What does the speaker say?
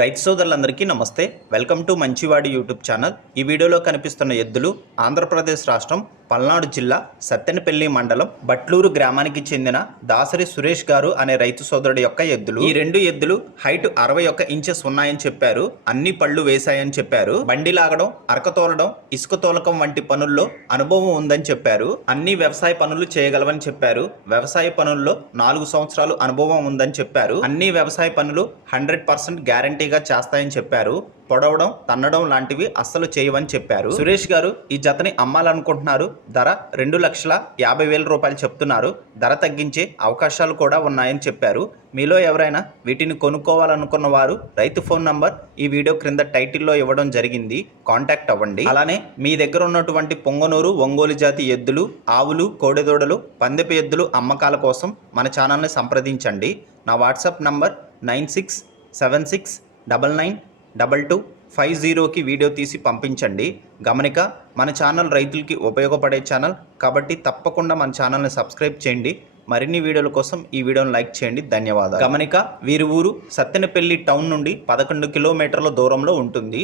రైతు సోదరులందరికీ నమస్తే. వెల్కమ్ టు మంచివాడి యూట్యూబ్ ఛానల్. ఈ వీడియోలో కనిపిస్తున్న ఎద్దులు ఆంధ్రప్రదేశ్ రాష్ట్రం పల్నాడు జిల్లా సత్తెనపల్లి మండలం బట్లూరు గ్రామానికి చెందిన దాసరి సురేష్ గారు అనే రైతు సోదరుడు యొక్క ఎద్దులు. ఈ రెండు ఎద్దులు హైట్ అరవై ఒక్క ఇంచెస్ ఉన్నాయని చెప్పారు. అన్ని పళ్ళు వేశాయని చెప్పారు. బండి లాగడం అరక తోలడం ఇసుక తోలకం వంటి పనుల్లో అనుభవం ఉందని చెప్పారు. అన్ని వ్యవసాయ పనులు చేయగలవని చెప్పారు. వ్యవసాయ పనుల్లో నాలుగు సంవత్సరాలు అనుభవం ఉందని చెప్పారు. అన్ని వ్యవసాయ పనులు హండ్రెడ్ పర్సెంట్ గ్యారంటీగా చేస్తాయని చెప్పారు. పొడవడం తన్నడం లాంటివి అస్సలు చేయవని చెప్పారు. సురేష్ గారు ఈ జతని అమ్మాలనుకుంటున్నారు. ధర రెండు లక్షల యాభై వేల రూపాయలు చెప్తున్నారు. ధర తగ్గించే అవకాశాలు కూడా ఉన్నాయని చెప్పారు. మీలో ఎవరైనా వీటిని కొనుక్కోవాలనుకున్న వారు రైతు ఫోన్ నంబర్ ఈ వీడియో క్రింద టైటిల్లో ఇవ్వడం జరిగింది. కాంటాక్ట్ అవ్వండి. అలానే మీ దగ్గర ఉన్నటువంటి పొంగనూరు ఒంగోలు జాతి ఎద్దులు ఆవులు కోడెదూడలు పందెపు ఎద్దులు అమ్మకాల కోసం మన ఛానల్ని సంప్రదించండి. నా WhatsApp number nine six seven six double nine double two five జీరోకి వీడియో తీసి పంపించండి. గమనిక మన ఛానల్ రైతులకి ఉపయోగపడే ఛానల్ కాబట్టి తప్పకుండా మన ఛానల్ని సబ్స్క్రైబ్ చేయండి. మరిన్ని వీడియోల కోసం ఈ వీడియోను లైక్ చేయండి. ధన్యవాదాలు. గమనిక వీరి ఊరు సత్తెనపల్లి టౌన్ నుండి పదకొండు కిలోమీటర్ల దూరంలో ఉంటుంది.